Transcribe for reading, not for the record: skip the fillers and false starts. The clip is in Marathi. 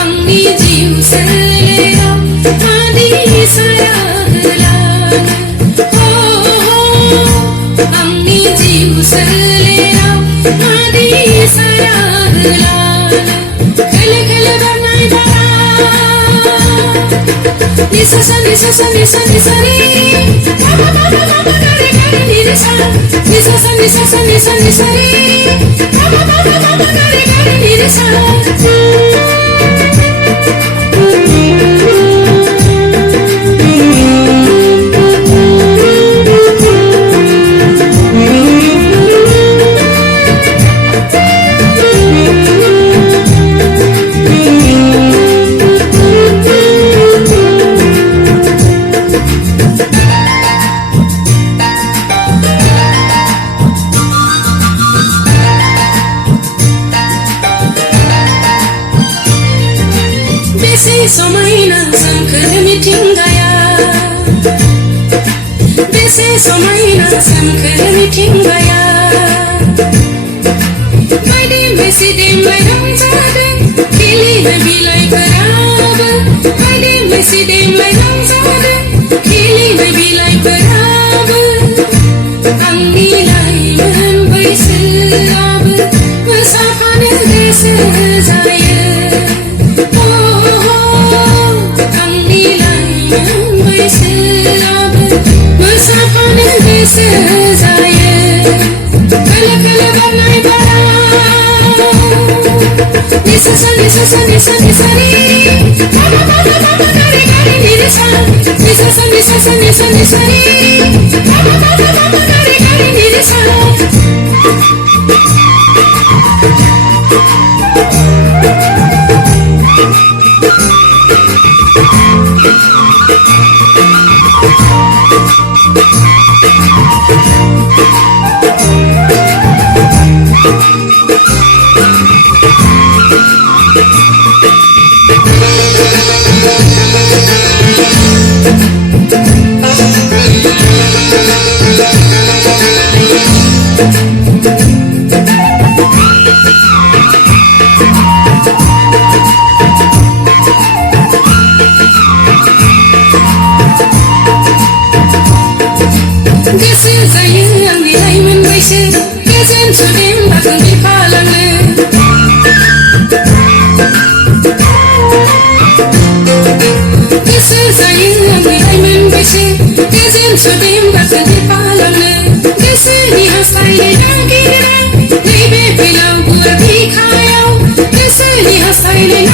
आंनि जिउ सोलेराव मादि सारागलानो आंनि जिउ सोलेराव मादि सारागलानो खोलो खोलो बारनाय बारा निसा सा निसा सा निसा निसा रे बाबा बाबा बाबा गारे गारे निसा निसा सा निसा सा निसा निसा रे बाबा बाबा बाबा गारे गारे निसा समायना सोमखोर मिथिंगाया बेसे समायना सोमखोर मिथिंगाया बायदि मैसि देमलाय रंजादों खिलिनाय बिलाइफोराबो बायदि मैसि देमलाय रंजादों खिलिनाय बिलाइफोराबो आंनि लाइमोन बैसोआबो मोसाफानो गोसो जायो मोसाफानो गोसो जायो खोलो खोलो बारनाय बारा निसा सा निसा सा निसा निसा रे बाबा बाबा बाबा गारे गारे निसा निसा सा निसा सा निसा निसा रे बाबा बाबा बाबा गारे गारे निसा गोसो जायो आंनि लाइमोन बैसो गोजोन सुदेम बारजों बिरफालांनो गोसो जायो आंनि लाइमोन बैसो गोजोन सुदेम बारजों बिरफालांनो गोसोनि हास्थायनाय नागिरना नैबे फैलाव गुवार बिखायाव गोसोनि हास्थायनाय